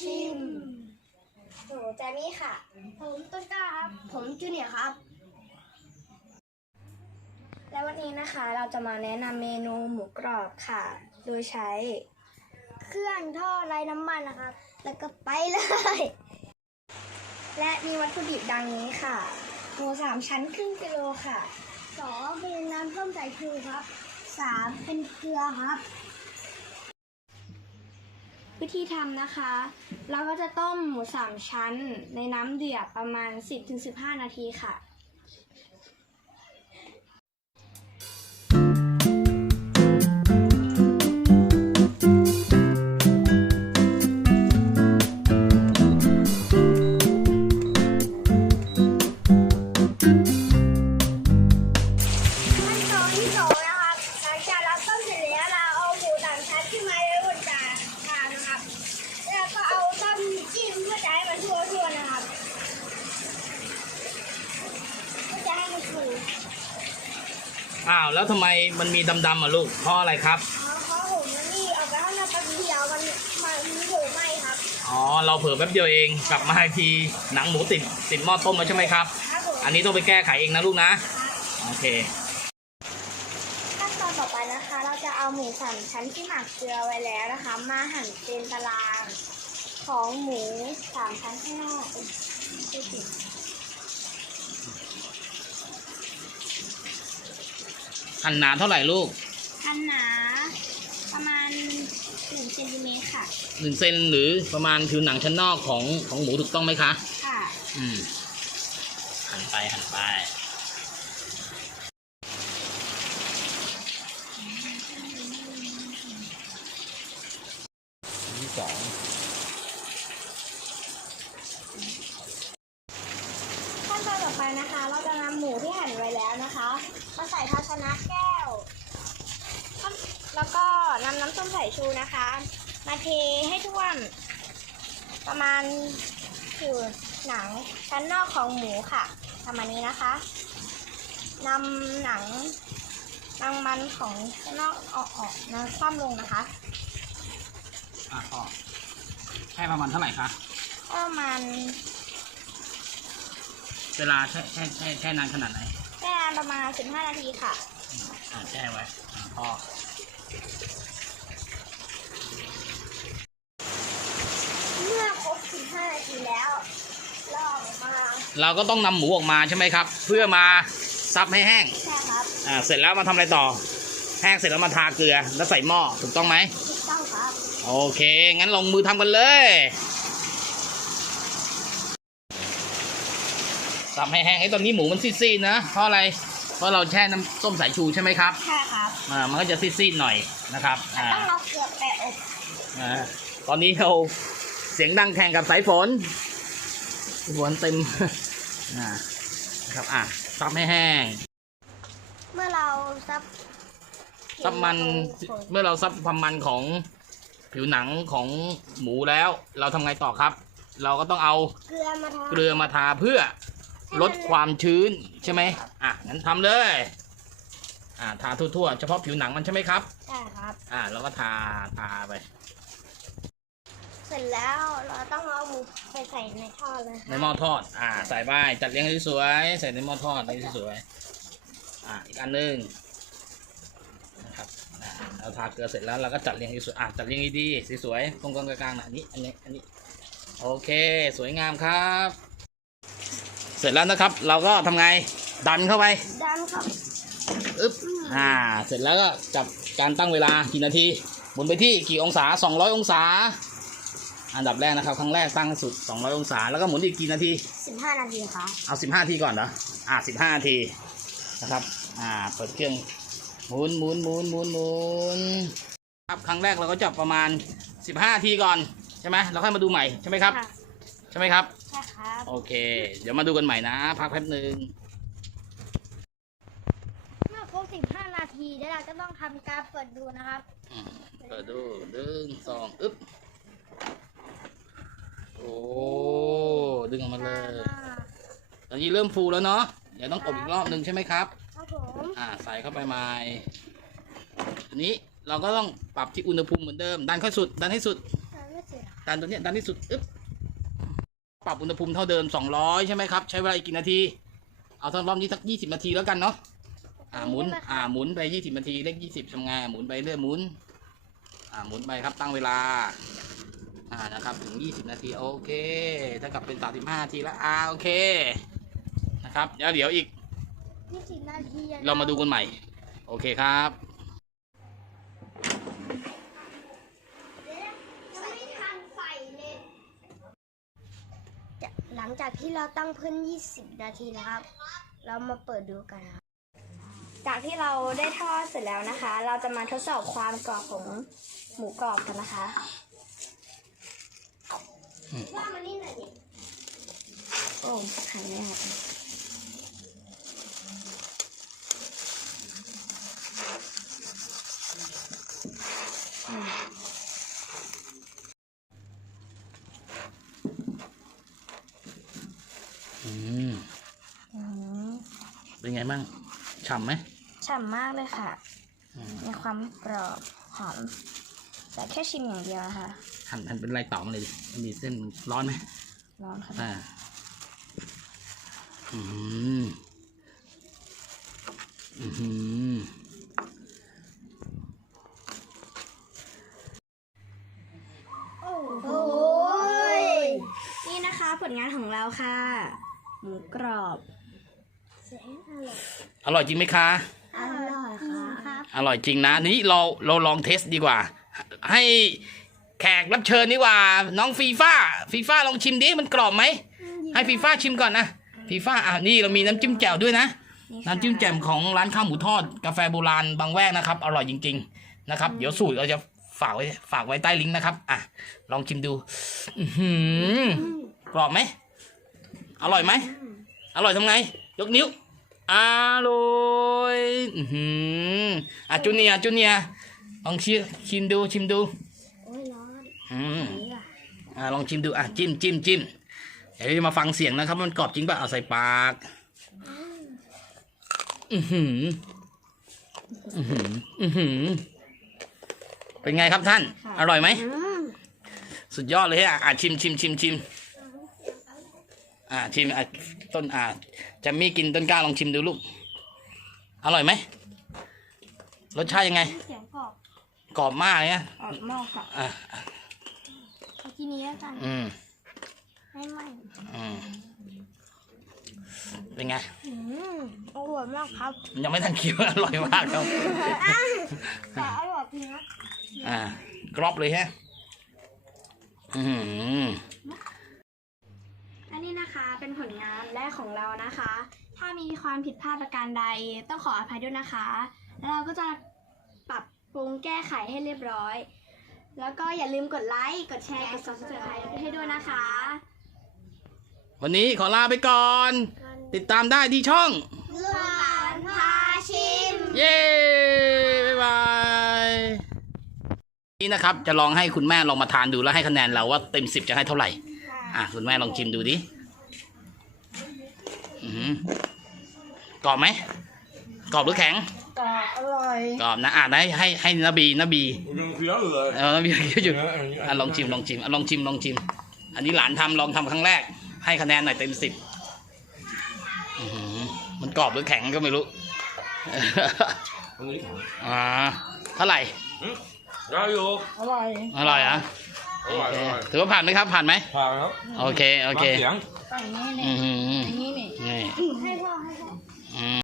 ชิมหนูแจมี่ค่ะ ผมต้นกล้าครับ ผมจูเนียร์ครับ และวันนี้นะคะเราจะมาแนะนำเมนูหมูกรอบค่ะ โดยใช้ เครื่องทอดไร้น้ำมันนะครับแล้วก็ไปเลย และมีวัตถุดิบดังนี้ค่ะหมูสามชั้นครึ่งกิโลค่ะสองเป็นน้ำส้มสายชูครับสามเป็นเกลือครับ วิธีทำนะคะ เราก็จะต้มหมูสามชั้นในน้ำเดือดประมาณ 10-15 นาทีค่ะ อ้าวแล้วทำไมมันมีดำๆอะลูกเพราะอะไรครับเอาเขาผมมันนี่เอาไปข้างนอกแป๊บเดียวมันมันมีโผล่ไหมครับอ๋อเราเผลอแป๊บเดียวเองกลับมาอีกทีหนังหมูติดติดหม้อต้มแล้วใช่ไหมครับครับผมอันนี้ต้องไปแก้ไขเองนะลูกนะโอเคขั้นตอนต่อไปนะคะ เราจะเอาหมูสามชั้นที่หมักเกลือไว้แล้วนะคะ มาหั่นเป็นตารางของหมูสามชั้นข้างนอกอุ๊ยดูสิ หั่นหนาเท่าไหร่ลูกอันหนาประมาณ1เซนติเมตรค่ะหนึ่งเซนหรือประมาณผิวหนังชั้นนอกของของหมูถูกต้องไหมคะ ค่ะ อืม หั่นไปหั่นไป ที่สองขั้นตอนต่อไปนะคะ เรา มาใส่ภาชนะแก้ว แล้วก็นำน้ำส้มสายชูนะคะ มาเทให้ท่วม ประมาณผิวหนังชั้นนอกของหมูค่ะประมาณนี้นะคะนำหนังนางมันของชั้นนอกออกออกนำคว่ำลงนะคะ อะพอแค่ประมาณเท่าไหร่คะประมาณเวลาแช่แช่แช่แช่นานขนาดไหน แค่ประมาณ 15 นาทีค่ะอ่าแช่ไว้อ่าพอเมื่อครบ15 นาทีแล้วลอกออกมาเราก็ต้องนำหมูออกมาใช่ไหมครับ เพื่อมาซับให้แห้งใช่ครับอ่าเสร็จแล้วมาทำอะไรต่อ แห้งเสร็จแล้วมาทาเกลือแล้วใส่หม้อถูกต้องไหมถูกต้องครับ โอเค งั้นลงมือทำกันเลย สับให้แห้งไอ้ตอนนี้หมูมันซีดๆนะเพราะอะไรเพราะเราแช่น้ำส้มสายชูใช่ไหมครับใช่ครับอ่ามันก็จะซีดๆหน่อยนะครับอ่าต้องเอาเกลือแปะอบอ่าตอนนี้เราเสียงดังแข่งกับสายฝนฝนเต็มอ่านะครับอะซับให้แห้ง เมื่อเราซับซับมันเมื่อเราซับความมันของผิวหนังของหมูแล้ว เราทำไงต่อครับ เราก็ต้องเอาเกลือมาทาเกลือมาทาเพื่อ ลดความชื้นใช่ไหมอะงั้นทำเลย อ่าทาทั่วๆเฉพาะผิวหนังมันใช่ไหมครับใช่ครับ อ่าแล้วก็ทาทาไป เสร็จแล้วเราต้องเอาหมูไปใส่ในท่อเลยคในรับหม้อทอด อ่า ใส่ไปจัดเรียงให้สวยใส่ในหม้อทอดให้สวยอ่าอีกอันหนึงนะครับอ่าเราทาเกลือเสร็จแล้วเราก็จัดเรียงให้สวยอ่าจัดเรียงให้ดีสวยๆตรงกลางกลางๆนะอันนี้อันนี้อันนี้โอเค สวยงามครับ เสร็จแล้วนะครับ เราก็ทำไงดันเข้าไปดันครับอึ๊บอ่า เสร็จแล้วก็จับการตั้งเวลากี่นาทีหมุนไปที่กี่องศา 200 องศา อันดับแรกนะครับ ครั้งแรกตั้งให้สุด 200 องศา แล้วก็หมุนอีกกี่นาที 15 นาทีครับเอา15ทีก่อนเหรออ่า15นาทีนะครับ อ่า เปิดเครื่องหมุนหมุนหมุนหมุนหมุนครับ ครั้งแรกเราก็จับประมาณ 15นาทีก่อน ใช่ไหมเราค่อยมาดูใหม่ใช่ไหมครับค่ะ ใช่ไหมครับ ใช่ครับ โอเค เดี๋ยวมาดูกันใหม่นะ พักแป๊บหนึ่งเมื่อครบ15 นาทีแล้วเราก็ต้องทำการเปิดดูนะครับ อืมเปิดดูหนึ่งสองอึ๊บโอ้ดึงออกมาเลย ตอนนี้เริ่มฟูแล้วเนาะเดี๋ยวต้องอบอีกรอบหนึ่งใช่ไหมครับ ครับผมอ่าใส่เข้าไปใหม่ทีนี้เราก็ต้องปรับที่อุณหภูมิเหมือนเดิม ดันเข้าสุด ดันให้สุด ไม่เจอดันตัวเนี้ยดันที่สุด อึ๊บ ปรับอุณหภูมิเท่าเดิม 200 ใช่ไหมครับ ใช้เวลาอีกกี่นาที เอาทั้งรอบนี้สัก 20 นาทีแล้วกันเนาะ อ่าหมุน อ่าหมุนไป 20 นาที เลข 20ทำไงหมุนไปเรื่อยหมุน อ่าหมุนไปครับตั้งเวลา อ่านะครับถึง 20 นาทีโอเคถ้ากับเป็น 35 นาทีแล้วอ่าโอเคนะครับแล้วเดี๋ยวอีก ยี่สิบนาทีอะ เรามาดูกันใหม่ โอเคครับ ยังไม่ทันใส่เลย ห ลังจากที่เราตั้งเพิ่น20 นาทีนะครับ เรามาเปิดดูกันนะครับจากที่เราได้ทอดเสร็จแล้วนะคะ เราจะมาทดสอบความกรอบของหมูกรอบกันนะคะว่ามันนี่หน่อยดิโอ้หายไม่ออกอื เป็นไงบ้างฉ่ำไหมฉ่ำมากเลยค่ะอืมมีความกรอบหอม แต่แค่ชิมอย่างเดียวนะคะหั่นหั่นเป็นลายเต่ามาเลยดิมันมีเส้นร้อนไหมร้อนค่ะอ่าอืมอืมโอ้โหนี่นะคะผลงานของเราค่ะ หมูกรอบเสียง อร่อยอร่อยจริงไหมคะ อร่อยค่ะอร่อยจริงนะ นี่เราเราลองเทสดีกว่า ให้แขกรับเชิญดีกว่า น้องฟีฟ่าฟีฟ่าลองชิมดิ มันกรอบไหม ให้ฟีฟ่าชิมก่อนนะฟีฟ่าอะนี่เรามีน้ำจิ้มแจ่วด้วยนะ น้ำจิ้มแจ่มของร้านข้าวหมูทอดกาแฟโบราณบางแวกนะครับ อร่อยจริง ๆ นะครับ เดี๋ยวสูตรเราจะฝากไว้ฝากไว้ใต้ลิงก์นะครับ อะ ลองชิมดูอือหือกรอบไหม อร่อยไหม อร่อยทำไง ยกนิ้ว อร่อยอือหืออะจูเนียร์จูเนียร์ลองชิมชิมดูชิมดูโอ้ยร้อนอืมนี่ค่ะอะลองชิมดูอะจิ้มจิ้มจิ้มเดี๋ยวจะมาฟังเสียงนะครับว่ามันกรอบจริงป่ะเอาใส่ปากอือหืออือหืออือหือเป็นไงครับท่าน อร่อยไหมสุดยอดเลยอะอะชิมชิมชิมชิมอ่าชิมอะ ต้นอ่าจะมีกินต้นกล้าลองชิมดูลูก อร่อยไหม รสชาติยังไง เสียงกรอบกรอบมากเลยนะออกมากค่ะอะเอาทีนี้แล้วกันอืมไม่ไหมอืมเป็นไง อืมอร่อยมากครับยังไม่ทันเคี้ยวอร่อยมากครับ แต่อร่อยจริงนะอ่ากรอบเลยฮะ อืมอัน นี้นะคะเป็นผลงานแรกของเรานะคะ ถ้ามีความผิดพลาดประการใดต้องขออภัยด้วยนะคะ แล้วเราก็จะปรับปรุงแก้ไขให้เรียบร้อย แล้วก็อย่าลืมกดไลค์ กดแชร์ กด subscribe ให้ด้วยนะคะ วันนี้ขอลาไปก่อน ติดตามได้ที่ช่อง หลานพาชิม เย้ บ๊ายบายนี่นะครับ จะลองให้คุณแม่ลองมาทานดูแล้วให้คะแนนเราว่าเต็มสิบจะให้เท่าไหร่ อะคุณแม่ลองชิมดูดิอือหือกรอบไหมกรอบหรือแข็งกรอบอร่อยกรอบนะอะให้ให้ให้นบีนบียังเคี้ยวอยู่เลยเออนบีหยุดอะลองชิมลองชิมอะลองชิมลองชิม อันนี้หลานทำลองทำครั้งแรก ให้คะแนนหน่อยเต็มสิบอื้อหือมันกรอบหรือแข็งก็ไม่รู้อันนี้อ่าเท่าไหร่ได้อยู่อร่อยอร่อยอะ อร่อถือว่าผ่านไหมครับ ผ่านไหมผ่านครับโอเคโอเคเสียงตัดงี้นี่อืมงนี้นี่ นี่ ให้พ่อให้พ่อ